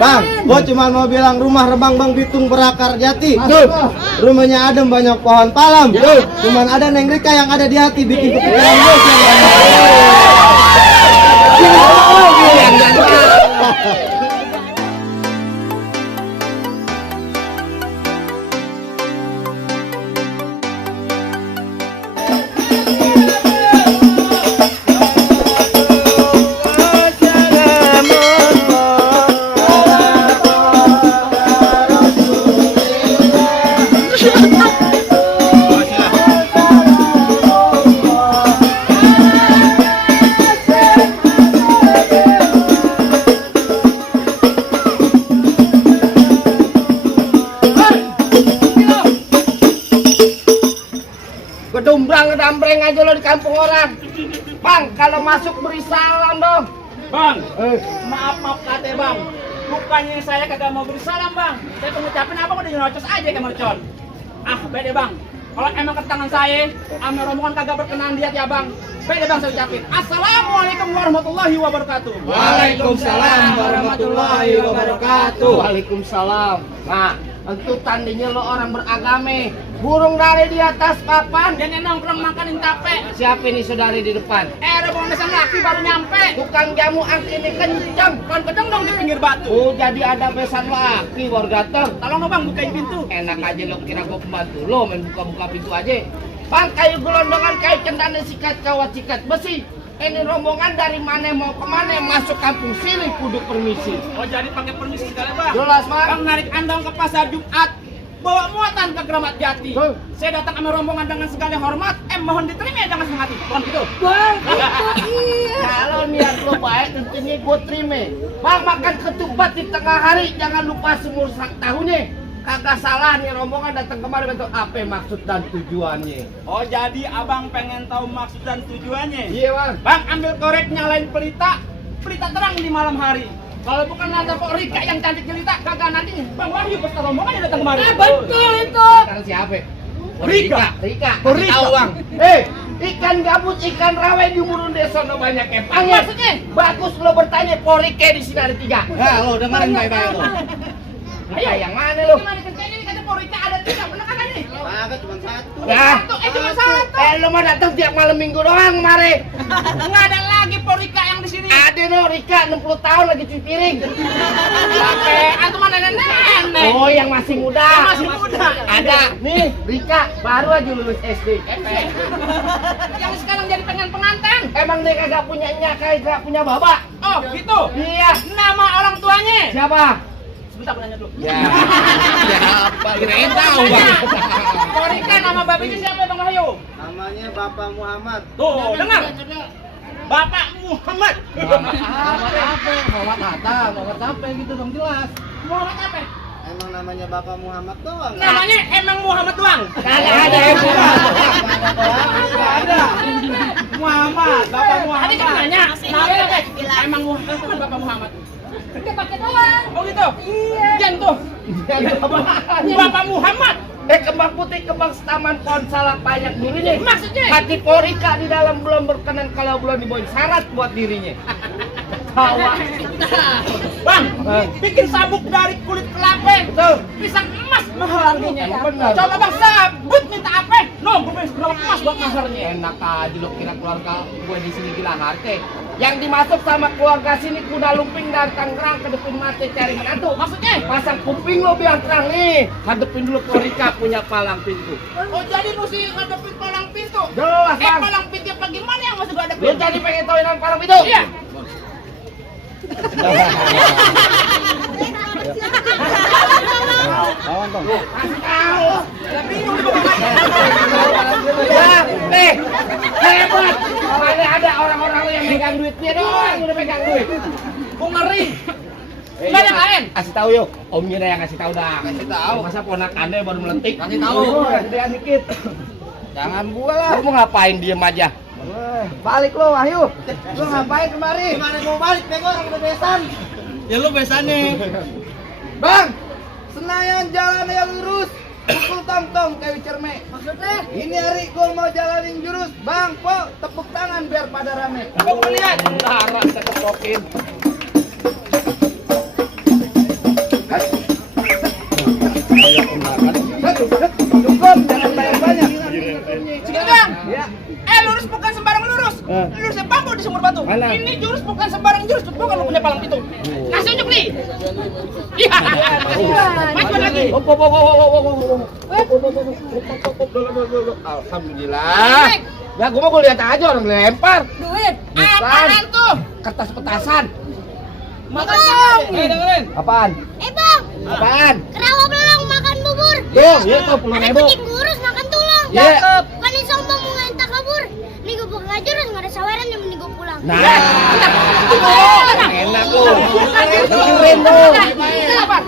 Bang, gua cuma mau bilang rumah Rebang Bang Bitung berakar jati. Tuh, rumahnya adem banyak pohon palam. Tuh, cuman ada Neng Rika yang ada di hati bikin kepikiran bos yang gedambreng aja lo di kampung orang. Bang, kalau masuk beri salam dong. Bang, maaf kate bang. Bukannya saya kagak mau beri salam bang. Saya pengucapin apa udah nyerocos aja ke mercon. Ah, beda bang. Kalau emang ke tangan saya, ame rombongan kagak berkenan lihat ya bang. Beda bang saya ucapin. Assalamualaikum warahmatullahi wabarakatuh. Waalaikumsalam warahmatullahi wabarakatuh. Waalaikumsalam. Nah, itu tandanya lo orang beragame. Burung dari di atas papan, Dan nongkrong makanin tape. siapa ini saudari di depan? Rombongan desa laki baru nyampe. Tukang jamu angin ini kencang. Kan kedeng dong di pinggir batu. Oh, jadi ada besan laki baru datang. Tolong dong bang bukain pintu. Enak aja lo kira gua pembantu lo main buka-buka pintu aja. Bang, kayu gelondongan, kayu cendana, sikat kawat, sikat besi. Ini rombongan dari mana mau kemana masuk kampung sini kudu permisi. Oh jadi pakai permisi segala bang. Jelas bang. Bang narik andong ke pasar Jumat. Bawa muatan ke Keramat Jati. Saya datang sama rombongan dengan segala hormat. Mohon diterima jangan setengah hati. Bukan gitu. Bang, iya. Kalau niat lo baik, tentunya gue terima. Bang, makan ketupat di tengah hari, jangan lupa semur tahunnya. Kagak salah nih rombongan datang kemari bentuk apa maksud dan tujuannya. Oh jadi abang pengen tahu maksud dan tujuannya? Iya bang. Bang ambil korek nyalain pelita. Pelita terang di malam hari. Kalau bukan ada kok Rika yang cantik jelita, kagak nanti Bang Wahyu beserta rombongan yang datang kemari. Betul itu. Sekarang siapa? Rika. Rika. Rika. Tahu bang. Ikan gabus, ikan rawe di Murun Desa no banyak epangnya. Maksudnya? Bagus lo bertanya, Porike di sini ada 3. Nah, lo dengerin baik-baik lo. Ayo, yang mana lo? Gimana kencangnya nih kata Rika ada 3, bener kagak nih? Kagak cuma satu. Nah, Cuma satu. lo mau datang tiap malam minggu doang kemari. Enggak ada lagi Rika yang di sini. Ada no Rika 60 tahun lagi cuci piring. Sampai antum mana nenek. Oh, yang masih muda. Yang masih muda. Ada. Nih, Rika baru aja lulus SD. Yang sekarang jadi pengantin. Emang dia kagak punya nyak, kagak punya bapak? Oh, gitu. Iya. Nama orang tuanya. Siapa? Sebentar aku nanya dulu. Ya. Siapa? Kirain tahu, Bang. Rika nama babinya siapa Bang Wahyu? Namanya Bapak Muhammad. Tuh, dengar. Bapak Muhammad. Muhammad apa? Muhammad Hatta, Muhammad apa gitu dong jelas. Muhammad apa? Emang namanya Bapak Muhammad doang. Namanya emang Muhammad doang. Kagak ada yang Ada. Muhammad, Bapak Muhammad. Tadi kan nanya, namanya apa? Emang Muhammad, Bapak Muhammad. Dia pakai doang. Oh gitu. Iya. Jan tuh. Bapak Muhammad. Kembang putih, kembang setaman, pohon salak banyak durinya. Maksudnya? Hati Porika di dalam belum berkenan kalau belum dibawain syarat buat dirinya. Tawa. Bang, bikin sabuk dari kulit kelapa. Tuh. Pisang emas mahal harganya. Benar. Coba bang sabut minta apa? No, gue pengen berapa emas buat maharnya. Enak aja lo kira keluarga gue di sini gila harta. Yang dimasuk sama keluarga sini kuda lumping dari Tangerang kedepin mata cari menantu. Maksudnya? Pasang kuping lo biar terang nih. Hadepin dulu Porika punya palang pintu. Oh jadi mesti ngadepin palang pintu. Jelas bang. Palang pintu apa gimana yang masih gua ada? Lo jadi pengen tau yang palang pintu? Iya. Kawan dong. Kasih tahu. Tapi ini udah bapak. Ya, nih, hebat. Mana ada orang-orang yang megang duitnya doang udah pegang duit. Gua ngeri. Nggak ada yang lain. Kasih tahu yuk. Om Mira yang kasih tahu dah. Kasih tahu. Masa ponakannya baru meletik. Kasih tahu. Gedean dikit. Jangan gua lah. Lu mau ngapain diem aja? Balik lo, Wahyu. Lu ngapain kemari? Gimana mau balik? Bego orang udah besan. Ya lu besannya. Bang, Senayan jalan yang lurus. Pukul tong-tong kayu cermek. Maksudnya? Ini hari gua mau jalanin jurus. Bang, Po, tepuk tangan biar pada rame. Gua mau lihat. Laras kepokin. Cukup, jangan bayar banyak. Segini bang. Ya. Lurus bukan sembarang lurus. Lurusnya bambu di sumur batu. Mana? Ini jurus bukan sembarang jurus. Bukan lu punya palang itu. Kasih unjuk nih. Iya. Maju lagi. Alhamdulillah. Ya gua mau lihat aja orang lempar. Duit. Apaan tuh? Kertas petasan. Makasih. Dengerin. Apaan? Bang, Apaan? kenapa belum makan bubur? Tuh, ya tuh 10.000. Ada kucing kurus makan tulang. Ya. Paling sombong mau ngentah kabur. Nih gue buka jurus nggak ada saweran yang mending gue pulang. Nah, enak tuh. Keren tuh.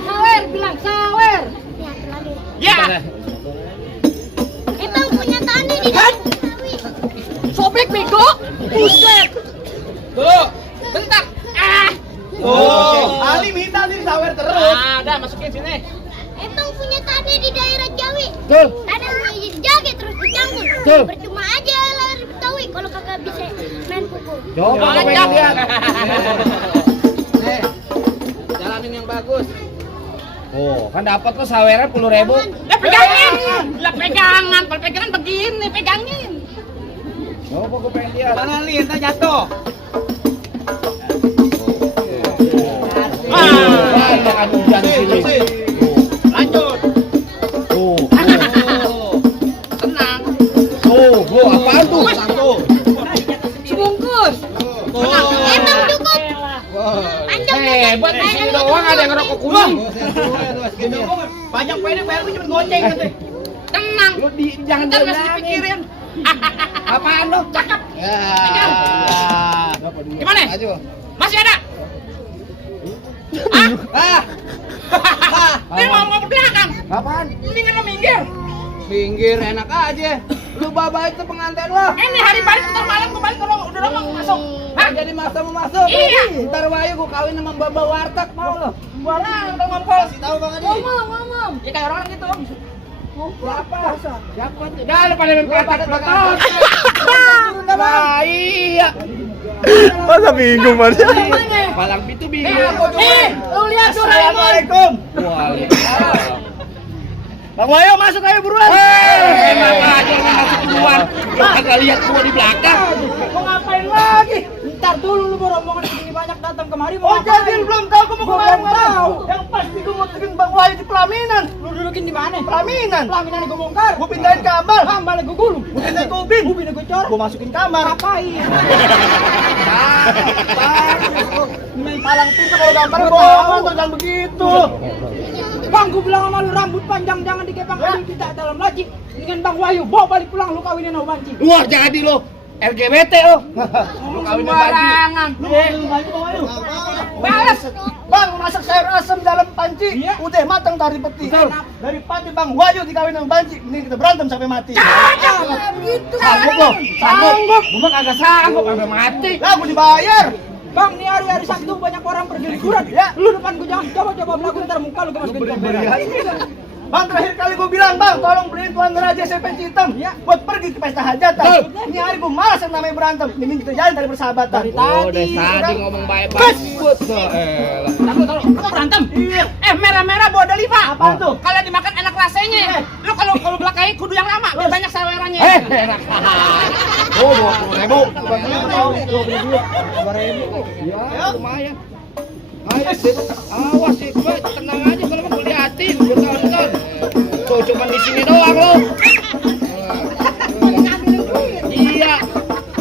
Sawer, bilang sawer. Lihat lagi. Ya. Bang punya tani di dalam sawit. Sobek bego. Buset. Dulu. Bentar. Oh, Ali minta sih sawer terus. Ada masukin sini. Bang punya tani di daerah Jawi. Tuh. Tanahnya jadi jaget terus dicangkul. Tuh. Percuma aja lari Betawi kalau kagak bisa main pukul. Coba gua pengen lihat. Nih, jalanin yang bagus. Oh, kan dapat tuh saweran 10.000. Lah pegangin. Lah pegangan. Kalau pegangan begini, pegangin. Coba gua pengen lihat. Mana li, entar jatuh. Wah, jangan hujan di sini. Lanjut. Tuh. Tenang. Tuh, apaan tuh? Sebungkus. Bang cukup. Panjang Hebat di sini doang ada yang ngerokok kuning. Banyak pede bayar gue cuma goceng nanti. Tenang. Lu jangan Ntar masih bilangin. dipikirin. Apaan lu? Cakep. Ya. Gimana? Ayo. Masih ada? Ini mau ke belakang. Apaan? Mendingan lo minggir. Minggir enak aja. Lu bawa itu pengantin lo. Ini hari balik ntar malam gue balik kalau udah lama masuk. Hah? Jadi masa mau masuk. Iya. Ntar wayu gua kawin sama Baba Warteg mau lo. Barang udah ngompol. Kasih tahu Bang Adi. Ngomong. Ya kayak orang gitu. Siapa? Siapa tuh? Dah lu pada main petak-petak. Nah, iya. Masa bingung Mas? Palang itu bingung. Lu lihat tuh Raymond. Assalamualaikum. Waalaikumsalam. Bang Wayu masuk ayo buruan. Enak aja lu masuk duluan. Lu kagak lihat gua di belakang. Mau ngapain lagi? Ntar dulu lu rombongan segini banyak datang kemari Oh jadi lu belum tahu gua mau kemana? Yang pasti gua mau bikin Bang Wayu di pelaminan. Lu dudukin di mana? Pelaminan. Pelaminan gue bongkar. Gua pindahin kamar. Tambah gue gulung. Gua pindahin ke ubin. Ubin gue cor. Gua masukin kamar. Ngapain? Main palang pintu kalau gambar bohong tuh jangan begitu. Bang, gue bilang sama lu rambut panjang jangan dikepang kali tidak dalam laci. Dengan Bang Wayu, bawa balik pulang lu kawinin sama Banci. Wah, jadi lo LGBT lo. Lu kawin sama Banci. Lu mau baju Bang Wayu? Balas. Bang masak sayur asem dalam panci. Iya. Udah matang tadi peti. Daripada Bang Wayu dikawin sama Banci, mending kita berantem sampai mati. Gitu. Sanggup lo? Sanggup. Gua mah kagak sanggup sampai mati. Lah gua dibayar. Bang, nih hari-hari Sabtu banyak orang pergi liburan. Ya. Lu depan gue jangan coba-coba belagu ntar muka lu gue masukin kamera. Bang terakhir kali gua bilang Bang, tolong beliin Tuan Raja sepeci hitam ya, buat pergi ke pesta hajatan. Ini hari gua malas yang namanya berantem, mending kita jalan dari persahabatan. Oh, dari tadi ngomong baik-baik. Betul. Taruh, lu berantem. Iya. Merah-merah bawa deliva. Apaan tuh? Kalau dimakan enak rasanya. Lu kalau belakangnya kudu yang lama, biar banyak sawerannya. Enak. Oh, 20.000. Mau 20.000. 2.000. Ya, lumayan. Ayo, awas sih, gue tenang aja kalau mau liatin, gue tonton. Tuh cuma di sini doang lo. Iya.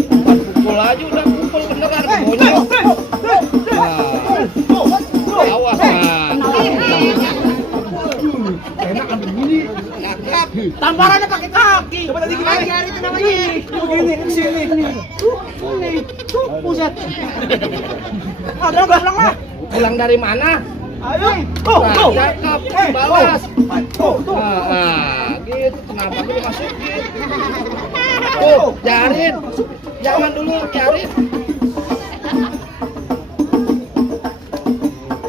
Bukan pukul aja udah pukul beneran monyet. Awas man. Enak kan begini. Nakap. Tamparannya pakai kaki. Coba tadi gimana? Begini ke sini. Buset. Ada enggak lah. Pulang dari mana? Ayo. Tuh. Cakep. Balas. Tuh. Gitu. Kenapa gue masukin? Tuh, jarin. Jangan dulu, jarin.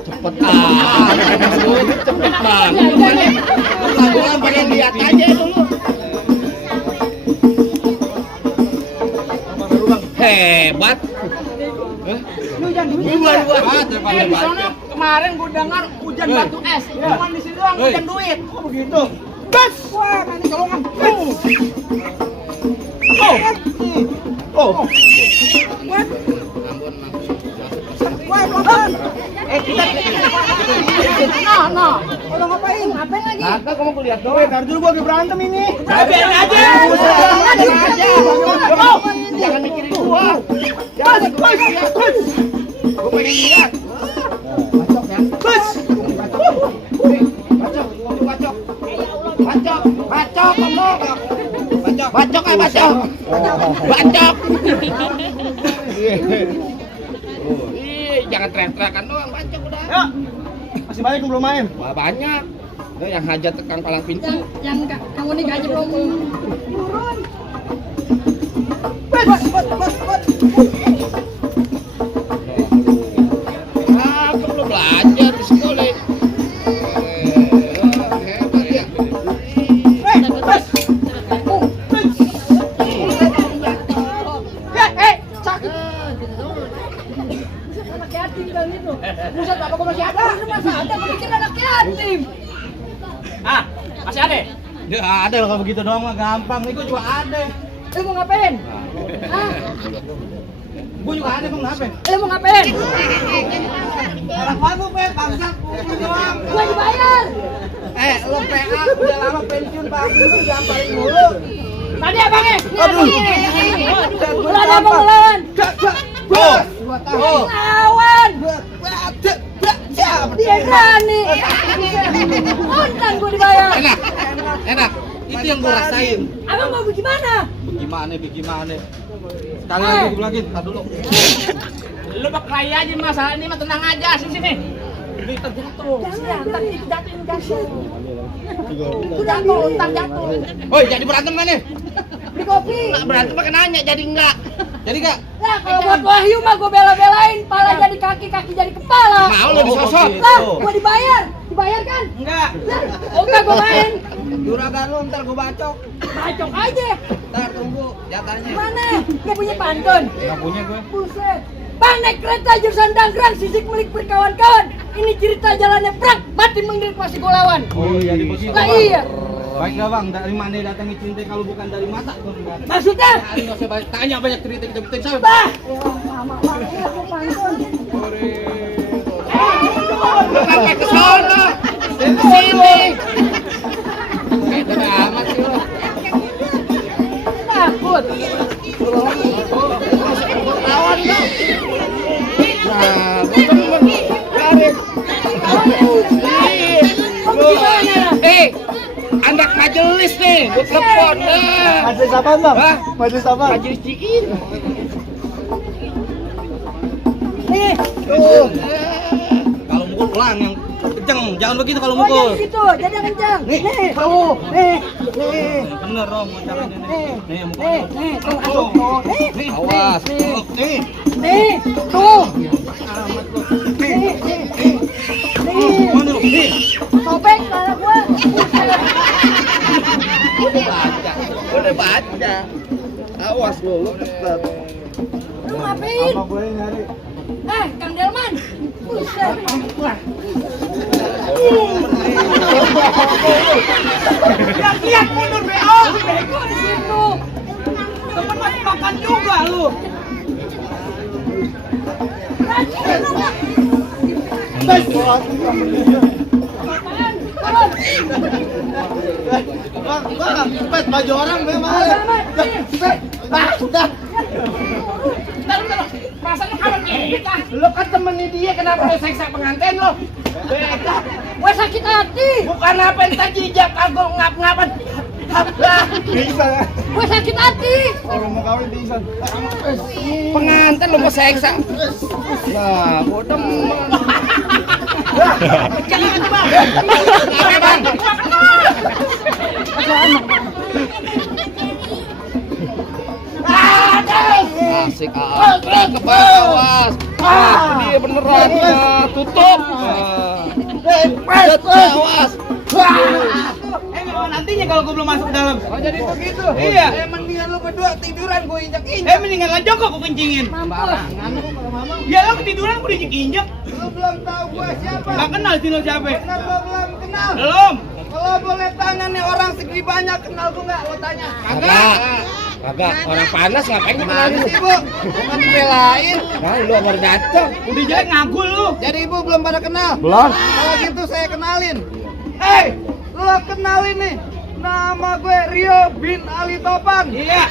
Cepet cepet banget. Gua pengen lihat aja dulu. Hebat. Hujan dulu. Dua. Di sana kemarin gue dengar hujan batu es. Cuma di sini doang hujan duit. Oh begitu. Bas! Wah, ini colongan. Oh. Wah, pelan. Kita. Nah. Udah ngapain? Ngapain lagi? Kakak kamu kulihat doang. Weh, dari dulu gua lagi berantem ini. Biarin aja. Jangan mikirin gua. Jangan gua pengen lihat. Bacok ya. Bas! Bacok kamu. Bacok. Jangan teriak-teriakan doang, bacok udah. Ya. Masih banyak yang belum main. Wah, banyak. Itu yang hajat tekan palang pintu. Yang kamu nih gaji belum turun. Bas. Aku belum belajar di sekolah. Hebat ya. Bas. Sakit. Anak yatim kan itu. Buset, bapak gua masih ada. Masa ada gua mikir anak yatim. Ah, masih ada? Ya ada kalau begitu doang mah gampang. Nih gua juga ada. Lu mau ngapain? Hah? Gua juga ada, Bang, ngapain? Lu mau ngapain? Anak aku pe bangsat gua doang. Gua dibayar. Lo PA udah lama pensiun, Pak. Lu gamparin mulu. Tadi abangnya. Aduh. Lu ada apa ngelawan? Oh. Lawan. Dia berani. Untung gua dibayar. Enak. Itu yang gua rasain. Abang mau bagaimana? Bagaimana? Sekali lagi gua lagi, tar dulu. Lu berkelahi aja masalah ini mah tenang aja sini. Ini terjatuh. Jangan, ntar itu jatuh ini jatuh. Itu jatuh, ntar jatuh. Woi, jadi berantem kan nih? Beli kopi. Nggak berantem pakai nanya, jadi enggak? Jadi enggak? Lah kalau buat Wahyu mah gue bela-belain, pala jadi kaki, kaki jadi kepala. Mau lo disosot. Lah, gue dibayar kan? Enggak. Oh enggak gue main. Juragan lu ntar gua bacok. Bacok aja. Ntar tunggu jatahnya. Mana? Gak punya pantun. Enggak punya gue. Buset. Bang naik kereta jurusan Danggrang, sisik milik berkawan-kawan. Ini cerita jalannya perang, mati mengirim masih gue lawan. Oh, jadi begitu. Lah iya. Baiklah, Bang, dari mana datangnya cinta kalau bukan dari mata? Maksudnya? Enggak usah tanya banyak cerita kita betul sampai. Bah. Mama, aku pantun. Sampai ke sana. Sini. Itu amat sih lo. Takut. Lawan lo. Nah, temen garis. Anak majelis nih, gue telepon. Majelis apa, Bang? Hah? Majelis apa? Majelis cikin. Nih, Tuh. Kalau mukul ulang yang kenceng, jangan begitu kalau oh mukul. jadi gitu, jadi kencang. Nih, Tuh, nih. Bener dong caranya nih. Nih, mukul. Nih, tuh, Tuh. nih. Awas. Nih. Nih, tuh. Nih. Nih. Mana lu? Nih. Sobek kepala gua. Udah baca. Awas lu ketat. Lu ngapain? Apa gue nyari? Kang Delman. Buset. Lihat mundur BO. Bego di situ. Temen masih makan juga lu. Rajin lu, Pak. Bas. Apaan? Turun. Bang, pet baju orang memang. Udah. Perasaan lu kawan kita. Lo kan temennya dia, kenapa lo seksa pengantin lo? Beda. Gue sakit hati. Bukan apa yang tadi kagak ngap-ngapan. Bisa. Gue sakit hati. Kalau mau kawin bisa. Pengantin lo mau seksa. Nah, bodoh. Jangan bang. Oke bang. Asik ke awas. Dia beneran tutup. Awas. Nantinya kalau gue belum masuk ke dalam. Oh jadi begitu. Iya. Mendingan lu berdua tiduran gue injak-injak. Mendingan nggak jongkok gue kencingin. Mampus. Ya lo ketiduran gue diinjak-injak. Lu belum tahu gue siapa. Gak kenal sih lo siapa? Benar lo belum kenal. Belum. Kalau Kalau boleh tanya nih orang segini banyak kenal gua nggak? Lo tanya. Kagak, orang panas ngapain Kenalin sih bu, bukan belain. Nah, lu baru datang. Udah jelek ngagul lu. Jadi ibu belum pada kenal. Belum. Kalau gitu saya kenalin. Hei, lo kenalin nih. Nama gue Rio bin Ali Topan. Iya.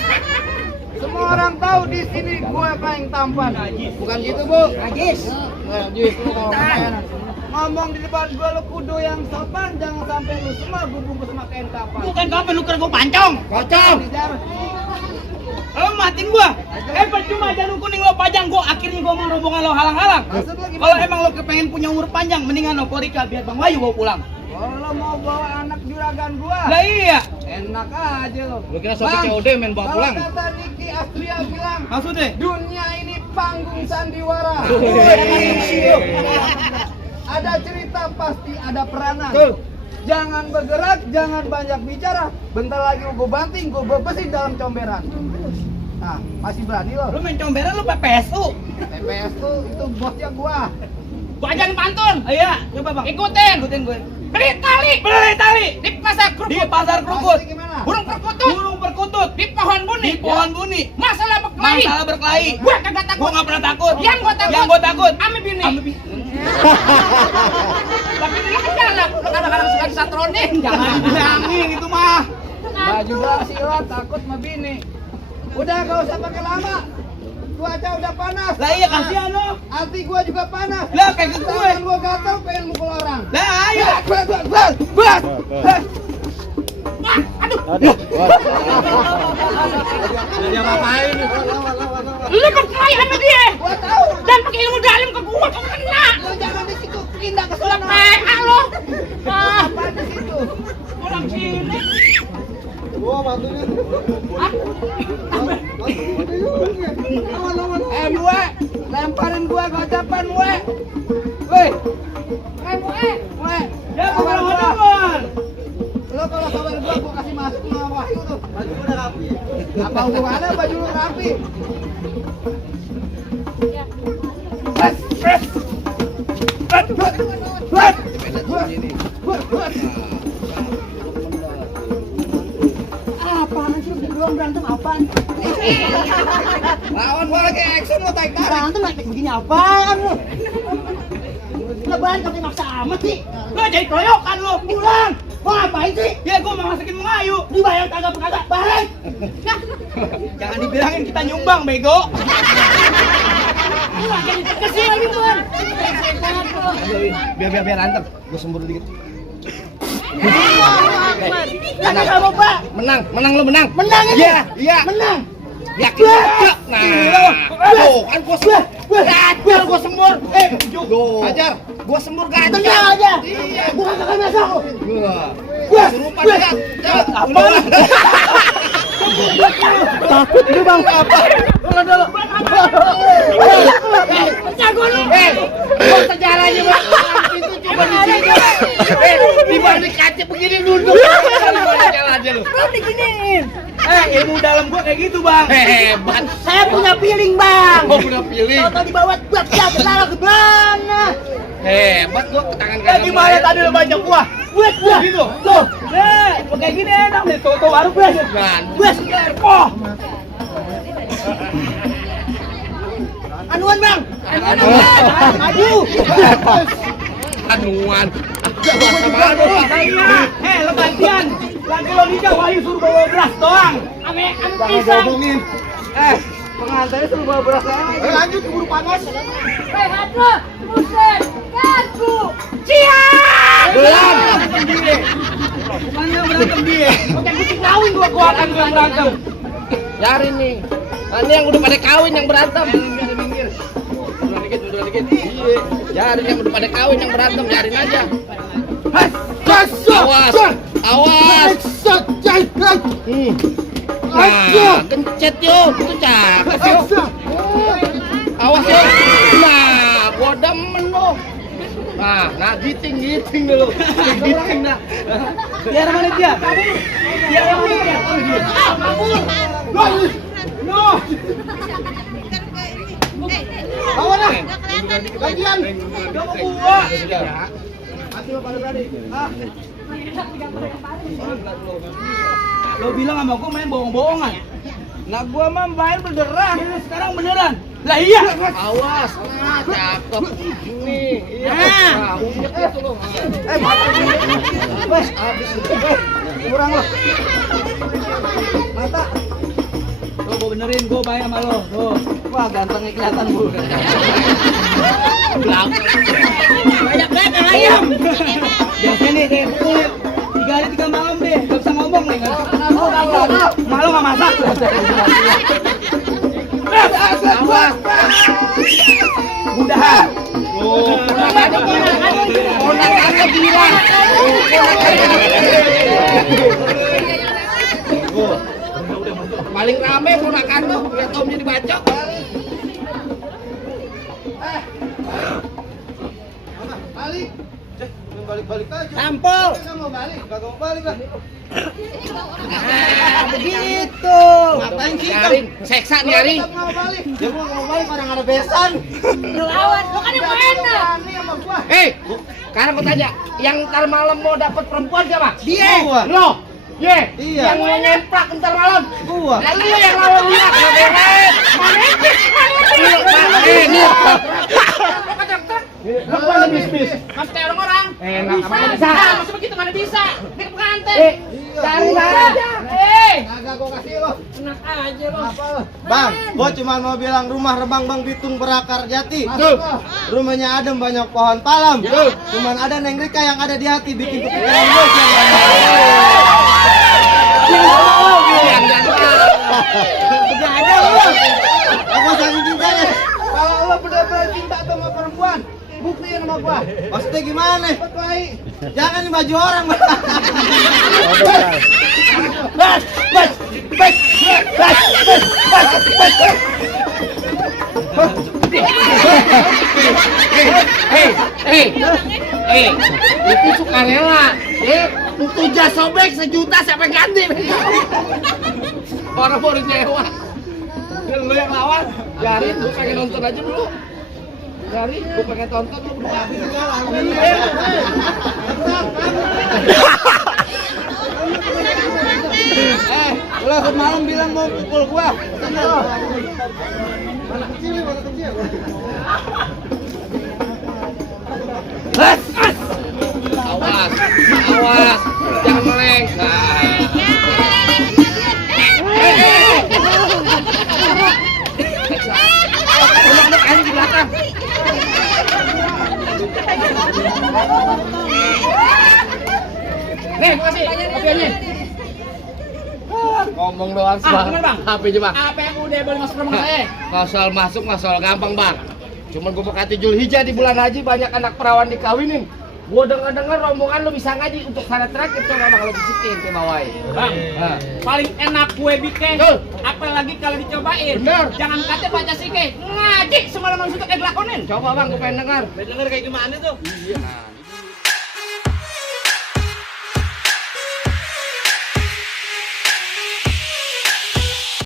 Semua orang tahu di sini gue paling tampan. Bukan gitu bu? Najis. Najis lu kalau keren. Ngomong di depan gue lo kudu yang sopan, jangan sampai lu semua gue bungkus sama kain kapan. Bukan kapan lu kira gua pancong. Kocok. Lo matiin gua. Percuma jangan kuning lo pajang gua, akhirnya gua mau rombongan lo halang-halang. Maksud lo gimana? Kalau emang lo kepengen punya umur panjang, mendingan lo Korika biar Bang Wayu bawa pulang. Kalau lo mau bawa anak juragan gua, Lah iya. enak aja lo. Lu kira sopi COD main bawa pulang? Kalau kata Niki Astria bilang, Maksudnya? dunia ini panggung sandiwara. Ada cerita pasti ada peranan. Jangan bergerak, jangan banyak bicara. Bentar lagi gue banting, gue bebesin dalam comberan. Nah, masih berani lo. Lu main comberan lu PPSU. TPS tuh itu bosnya gua. Bajang pantun. Iya, coba Bang. Ikutin gue. Beli tali di pasar kerukut. Di pasar kerukut. Pasti gimana? Burung perkutut. Di pohon buni. Masalah berkelahi. Gua kagak takut. Gua enggak pernah takut. Yang gua takut. Ame bini. Tapi ini kan galak. Lu kadang-kadang suka disatronin. Jangan bilangin itu mah. Nah juga si lo takut sama bini. Udah gak usah pakai lama. Cuaca udah panas. Lah iya kasihan lo. Hati gua juga panas. Lah kayak gitu gue. Tangan gua gatel pengen mukul orang. Lah ayo. Bas. Aduh. Dia ngapain nih? Lu berkelahi sama dia. Gua tahu. Dan pakai ilmu dalam ke gua kau kena. Lo jangan di situ, pindah ke Udah sana. PA lo. Ah, Apa di situ? orang sini. Mue, lemparin gua gocapan mue. Woi. Mue. Ya Kabar gua. kawan. Lo kalau kabar gua kasih masuk sama Wahyu tuh. Baju gua udah rapi. Apa hubungannya baju lu rapi? Apaan sih lu doang berantem apaan? Lawan gua lagi action lo tarik tarik. Berantem naik begini apaan lu? Lah berantem pakai maksa amat sih. Lo jadi keroyokan lo. Pulang. Mau ngapain sih? Ya gua mau masakin mengayu. Dibayar kagak balik. Jangan dibilangin kita nyumbang bego. Lu lagi dikasih lagi tuan. Biar antem. Gua sembur dikit. Lagi sama Pak. Menang lu menang. Menang ini. Iya. Menang. Yakin aja. Nah, tuh kan gua sembur. Ajar. Gua sembur gak Tenang aja. Iya. Bukan kakak masuk. Gua surupan enggak. Apaan? Takut ini bang. Apa? Jago lu. Gua sejarah aja bang. Itu cuma di sini. Di balik kaca begini nunduk. Jalan aja lu. Lu diginiin. Ilmu dalam gua kayak gitu, Bang. Hebat. Saya punya feeling, Bang. Gua udah pilih. Tahu dibawa buat siapa lalu ke mana? Hebat gua ke tangan Kayak gimana tadi lo baca gua? Buat gua. Gitu. Tuh. Kayak gini enak nih. Tuh baru gua. Kan. Buat. Oh. Anuan, Bang. Maju. Anuan. Sama lu. Lo gantian. Ganti lo nikah, Wahyu suruh bawa beras doang. Ame pisang. Pengantinnya suruh bawa beras aja. Lanjut keburu panas. Hadro, buset, kaku. Siap. Belum. Bukannya berantem dia. Oke, kucing kawin gua akan berantem. Cari nih. Ini yang udah pada kawin yang berantem. Minggir. Mundur dikit. Iya. Jarin yang udah pada kawin yang berantem, jarin aja. Awas. Awas. Nah, kencet yuk. Itu cakep yuk. Awas yuk. Nah, gua demen lo. Nah, giting dulu. Giting nah. Biar mana dia? Biar mana dia? No. Bawa dah. Gantian. Gua mau gua. Hati lo pada berani. Ah. Lo bilang sama gua main bohong-bohongan. Nah gua mah main beneran. Ini sekarang beneran. Lah iya. Awas, cakep. Nih, iya. Nah. Itu lo. Bos, habis itu. Kurang lo. Mata. Lo gua benerin, gua baik sama lo. Tuh. Wah, gantengnya kelihatan gua. Banyak banget ayam. Biasanya nih kayak kulit 3 hari 3 malam deh, gak bisa ngomong nih kan. Malu gak masak. Awas. Mudahan. Ponakannya bilang. Paling rame ponakan lo, lihat omnya dibacok. Balik. Balik aja. Tampol. Enggak mau balik, enggak mau balik lah. Begitu. Ngapain sih? Nyaring, seksa nyaring. Enggak mau balik. Dia mau balik orang ada besan. Ngelawan, lo kan yang main dah. Ini sama gua. Sekarang gua tanya, yang ntar malam mau dapet perempuan siapa? Dia. Gua. Lo? Ye, Iya. yang mau nyemplak ntar malam. Gua. Lalu yang lawan dia, nggak beres. Lo pada bis-bis. Masih kayak orang-orang. Enak, mana bisa? Ah, masih begitu mana bisa? Ini ke pengantin. Cari aja. Kagak gua kasih lo. Enak aja lo. Apa lo? Bang, gua cuma mau bilang rumah Rebang Bang Bitung Berakar Jati. Masuk lo. Rumahnya adem banyak pohon palam. Cuman ada Neng Rika yang ada di hati bikin kepikiran gue Udah ada lo. Aku saking cintanya. Kalau lo benar-benar cinta sama perempuan, buktiin sama gua. Maksudnya gimana? Cepet baik. Jangan di baju orang, Bang. Itu sukarela. Untuk jas sobek 1 juta siapa yang ganti? Orang baru nyewa. Lu yang lawan. Garin, lu pengen nonton aja dulu. Garin, lu pengen tonton lu berdua. Lo semalam bilang mau pukul gua. Sana lo. Mana kecil, mana kecil. Awas, awas, jangan meleng. Anak-anak ini di belakang. Nih, makasih. Kopiannya. Ngomong doang Ah, gimana, Bang? HP aja, Bang. Apa yang udah boleh masuk rumah saya? Kalau soal masuk, mah soal gampang, Bang. Cuman gue berkati Julhijjah di bulan haji banyak anak perawan dikawinin. Gue denger rombongan lu bisa ngaji untuk syarat terakhir coba Bang kalau bisikin ke bawah. Bang, Nah. paling enak kue bikin. Betul. Apalagi kalau dicobain. Bener. Jangan kata baca sike. Ngaji semalaman sudah kayak dilakonin. Coba Bang, gue pengen dengar. Denger kayak gimana tuh? Iya.